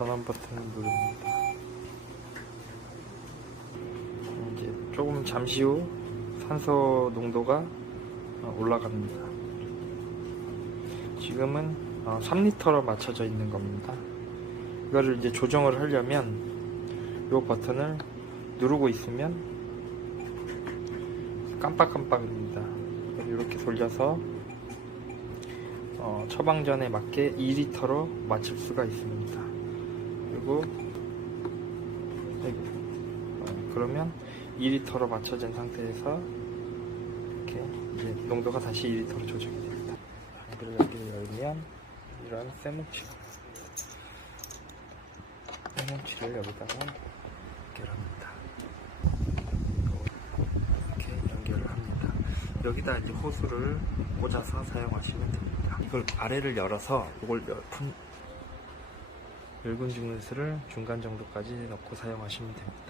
전원 버튼을 누릅니다. 이제 조금 잠시 후 산소 농도가 어, 올라갑니다. 지금은 3리터로 맞춰져 있는 겁니다. 이거를 이제 조정을 하려면 이 버튼을 누르고 있으면 깜빡깜빡입니다. 이렇게 돌려서 어, 처방전에 맞게 2리터로 맞출 수가 있습니다. 그리고 어, 그러면 2리터로 맞춰진 상태에서 이렇게 이제 농도가 다시 2리터로 조정이 됩니다. 그리고 여기를 열면 이런 쇠뭉치가 쇠뭉치를 여기다가 연결합니다. 이렇게 연결을 합니다. 여기다 이제 호수를 꽂아서 사용하시면 됩니다. 이걸 아래를 열어서 이걸 품 멸군 증류수를 중간 정도까지 넣고 사용하시면 됩니다.